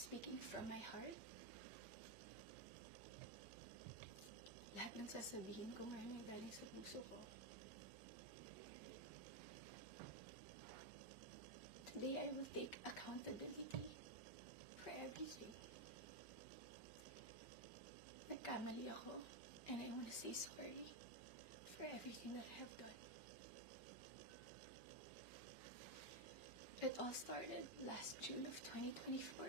speaking from my heart. Lahat ng sasabihin ko ngayon ay galing sa puso ko. Today I will take accountability for everything. Nagkamali ako, and I want to say sorry for everything that I have done. It all started last June of 2024.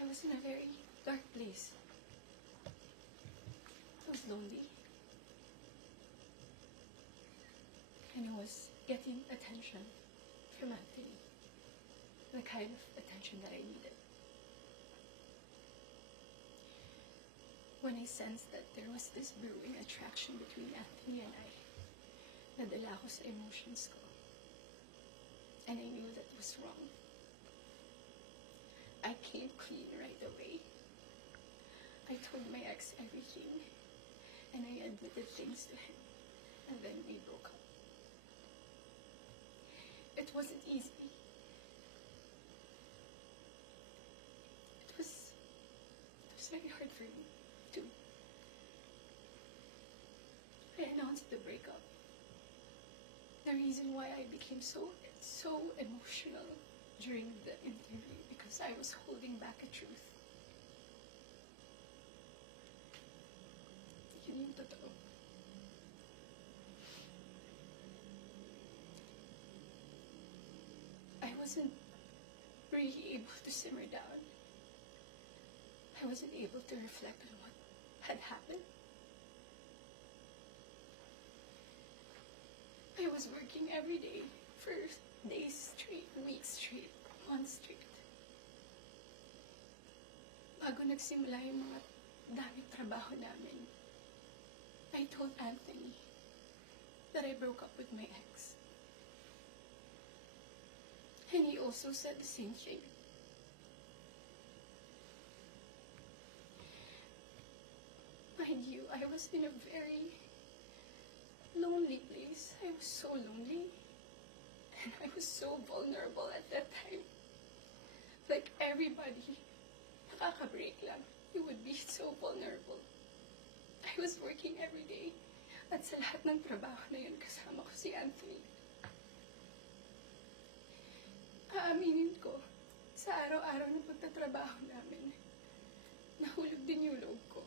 I was in a very dark place. I was lonely. And I was getting attention from Anthony. The kind of attention that I needed. When I sensed that there was this brewing attraction between Anthony and I, nadala ako sa emotions ko. And I knew that was wrong. I came clean right away. I told my ex everything, and I admitted things to him, and then we broke up. It wasn't easy. It was very hard for me, too. I announced the breakup. The reason why I became so emotional during the interview, because I was holding back a truth. Yun yung totoo. I wasn't really able to simmer down. I wasn't able to reflect on what had happened. I was working every day for days straight, weeks straight, months straight. Bago nagsimula yung mga daming trabaho namin, I told Anthony that I broke up with my ex. And he also said the same thing. Mind you, I was in a very lonely place. I was so lonely. And I was so vulnerable at that time. Like everybody, nakaka-break lang. You would be so vulnerable. I was working every day. At sa lahat ng trabaho na yun, kasama ko si Anthony. Aaminin ko, sa araw-araw ng pagtatrabaho namin, nahulog din yung loob ko.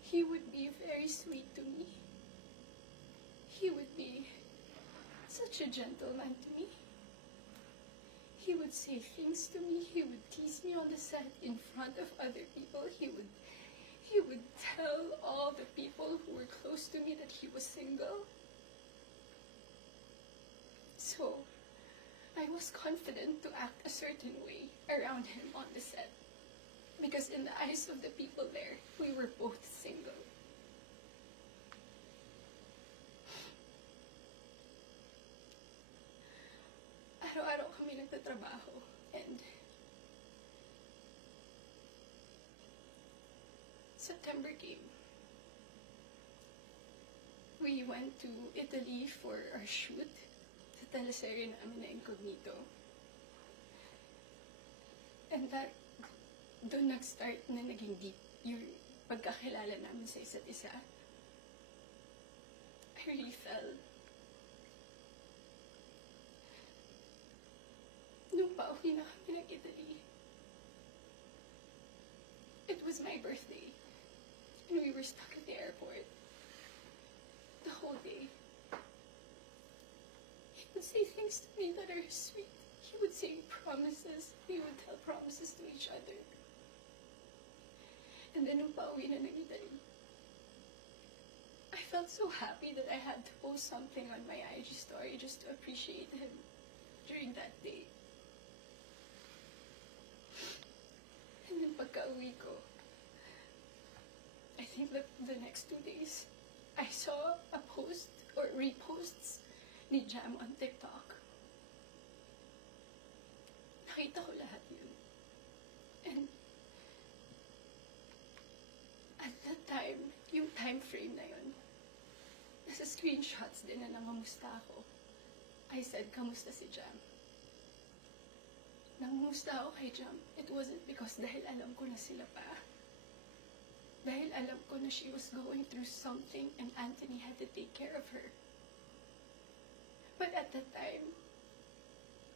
He would be very sweet to me. He would be such a gentleman to me. He would say things to me. He would tease me on the set in front of other people. He would tell all the people who were close to me that he was single. So, I was confident to act a certain way around him on the set. Because in the eyes of the people there, we were both single. Araw-araw kami nagtatrabaho, and September came. We went to Italy for our shoot sa teleserye namin na Incognito. And doon nag-start na naging deep yung pagkakilala namin sa isa't isa. I really fell. Nung pauwi na kami ng Italy, it was my birthday, and we were stuck at the airport the whole day. He would say things to me that are sweet. He would say promises. We would tell promises to each other. And then nung pauwi na ng Italy, I felt so happy that I had to post something on my IG story just to appreciate him during that day. And then pagka-uwi ko, I think that the next 2 days, I saw a post or reposts ni Jam on TikTok. Nakita ko lahat yun. And at that time, yung time frame na yun, nasa screenshots din na nangamusta ako. I said, kamusta si Jam? Nangumusta ako kay Jam. It wasn't because dahil alam ko na sila pa. Dahil alam ko na she was going through something and Anthony had to take care of her. But at that time,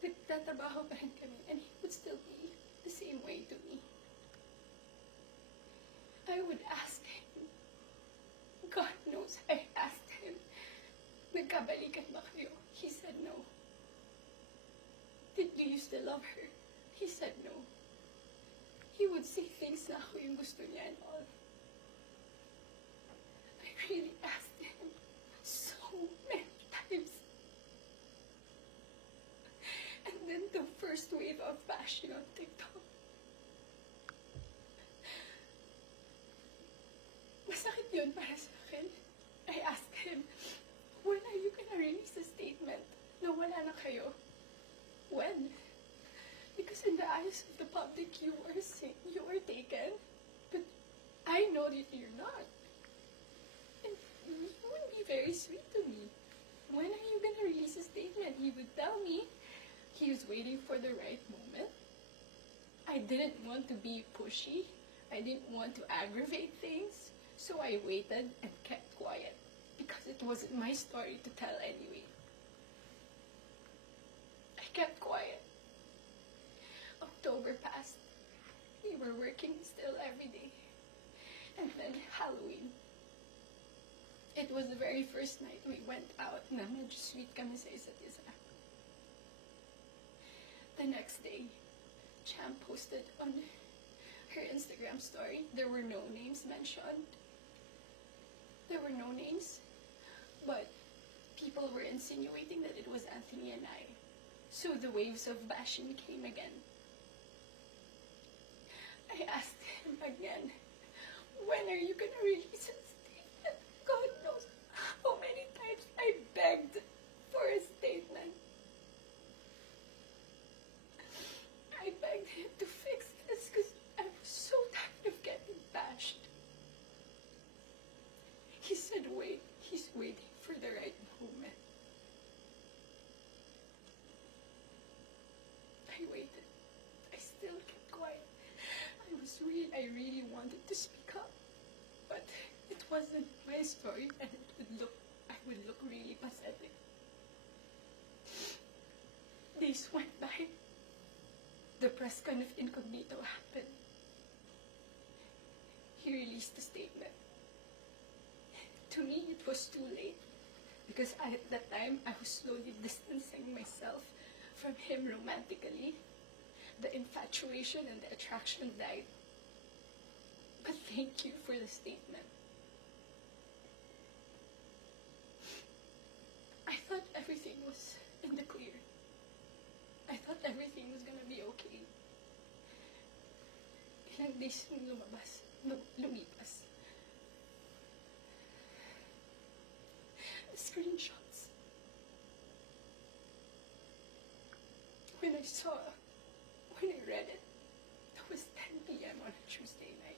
nagtatrabaho pa rin kami and he would still be the same way to me. I would ask him. God knows I asked him. Nagkabalikan ba kayo? He said no. Do you still love her? He said no. He would say things na ako yung gusto niya and all. I really asked him so many times. And then the first wave of bashing on TikTok. Masakit yun para sa akin. I asked him, when are you gonna release a statement na wala na kayo? When? Because in the eyes of the public, you are taken. But I know that you're not. And you would be very sweet to me. When are you gonna release a statement? He would tell me he was waiting for the right moment. I didn't want to be pushy. I didn't want to aggravate things. So I waited and kept quiet. Because it wasn't my story to tell anyway. I kept quiet. October passed. We were working still every day. And then Halloween. It was the very first night we went out na medyo sweet kami sa isa't isa. The next day, Cham posted on her Instagram story. There were no names mentioned. There were no names. But people were insinuating that it was Anthony and I. So the waves of bashing came again. I asked him again, when are you gonna release a statement? God knows how many times I begged for a statement. I begged him to fix this because I was so tired of getting bashed. He said, wait, he's waiting for the right moment. I waited. I still kept quiet. I really wanted to speak up, but it wasn't my story and I would look really pathetic. Days went by. The press con of Incognito happened. He released a statement. To me, it was too late because at that time, I was slowly distancing myself from him romantically. The infatuation and the attraction died. But thank you for the statement. I thought everything was in the clear. I thought everything was gonna be okay. Ilang days nung lumipas. Screenshots. When I read it, it was 10 p.m. on a Tuesday night.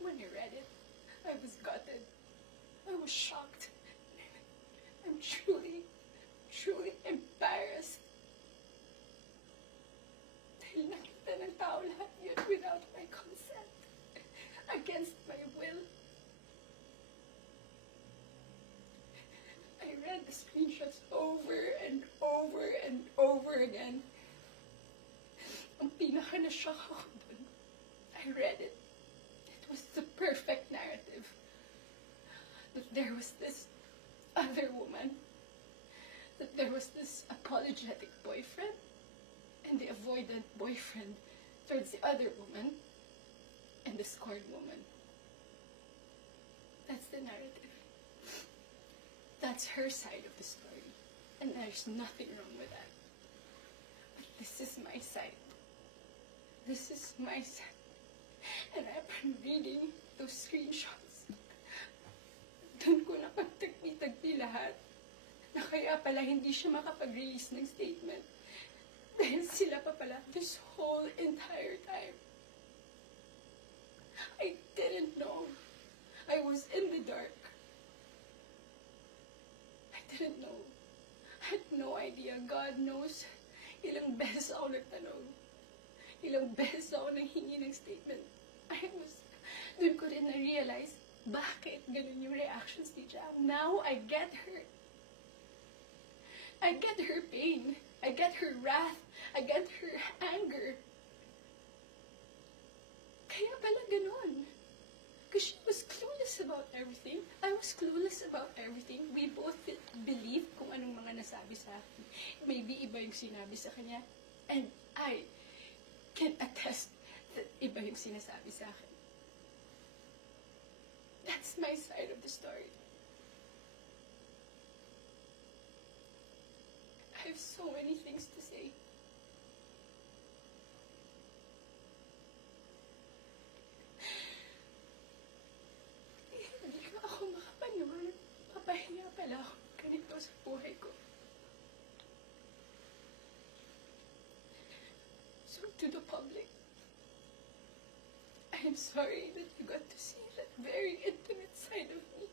When I read it, I was gutted. I was shocked. I'm truly, truly embarrassed. Dahil nakita ng tao lahat yun without my consent. Against my will. I read the screenshots over and over and over again. Ang pinaka-na-shock ako dun, I read it. It was the perfect narrative. That there was this other woman. That there was this apologetic boyfriend. And the avoidant boyfriend towards the other woman. And the scorned woman. That's the narrative. That's her side of the story. And there's nothing wrong with that. But this is my side. This is my side. And I've been reading those screenshots. Doon ko napagtagpi-tagpi lahat. Na kaya pala hindi siya makapag-release ng statement. Dahil sila pa pala this whole entire time. I didn't know. I was in the dark. I didn't know had no idea. God knows, ilang beses ako nagtanong. Ilang beses ako nanghingi ng statement. Doon ko rin na-realize, bakit ganun yung reactions ni Jam. Now, I get her. I get her pain. I get her wrath. I get her anger. Kaya pala ganun. Because she was clueless about everything. I was clueless about everything. We both believed kung anong mga nasabi sa akin. Maybe iba yung sinabi sa kanya. And I can attest that iba yung sinasabi sa akin. That's my side of the story. I have so many things to say. Hindi ko ako makapaniwala. Papahinga pala ako ganito sa buhay ko. So to the public, I am sorry that you got to see that very intimate side of me.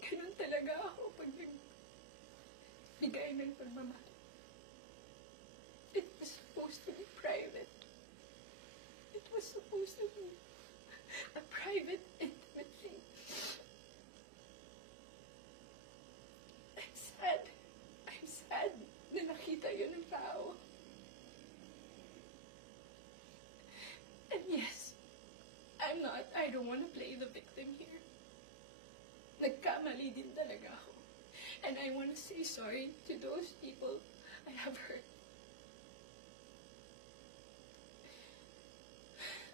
Ganun talaga ako pag nagbigay ng pagmamahal. It was supposed to be private. It was supposed to be a private, intimate thing. I'm sad. I'm sad na nakita yun ng tao. And yes, I don't want to play the victim here. Nagkamali din talaga ako. And I want to say sorry to those people I have hurt.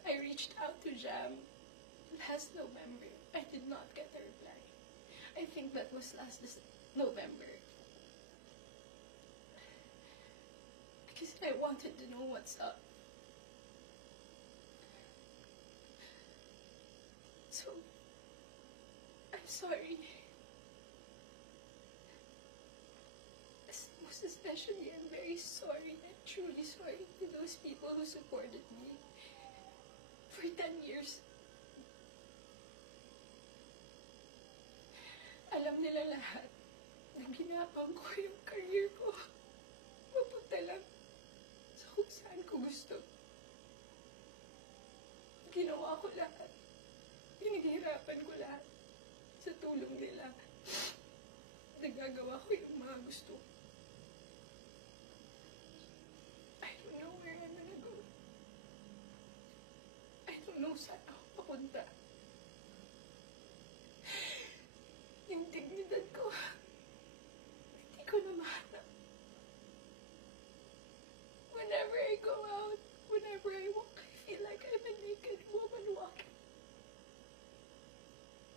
I reached out to Jam last November. I did not get a reply. I think that was last November. Because I wanted to know what's up. So, I'm sorry. Most especially, I'm very sorry. I'm truly sorry to those people who supported me for 10 years. Alam nila lahat na ginapang ko yung career ko. Mapunta lang sa kung saan ko gusto. Ginawa ko lahat. Pinaghirapan ko lahat sa tulong nila. Nagagawa ko yung mga gusto. I don't know where I'm gonna go. I don't know saan ako papunta. Yung dignidad ko, hindi ko na mahanap. Whenever I go out, whenever I walk, I feel like I'm a naked woman walking.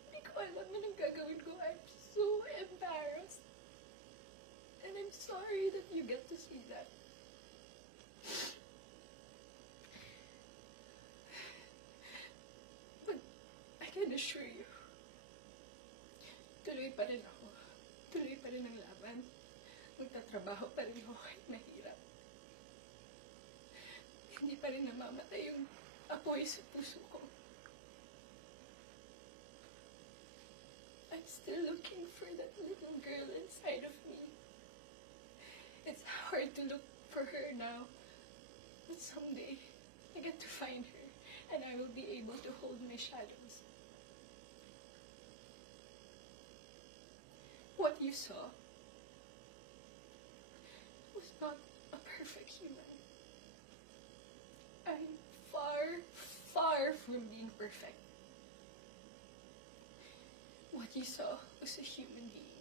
Hindi ko alam anong gagawin ko. I'm so embarrassed. And I'm sorry that you get to see that. But I can assure you, tuloy pa rin ako. Tuloy pa rin ang laban. Magtatrabaho pa rin ako kahit mahirap. Hindi pa rin namamatay yung apoy sa puso ko. I'm still looking for that little girl inside of me. It's hard to look for her now, but someday I get to find her and I will be able to hold my shadows. What you saw was not a perfect human. I'm far, far from being perfect. What you saw was a human being.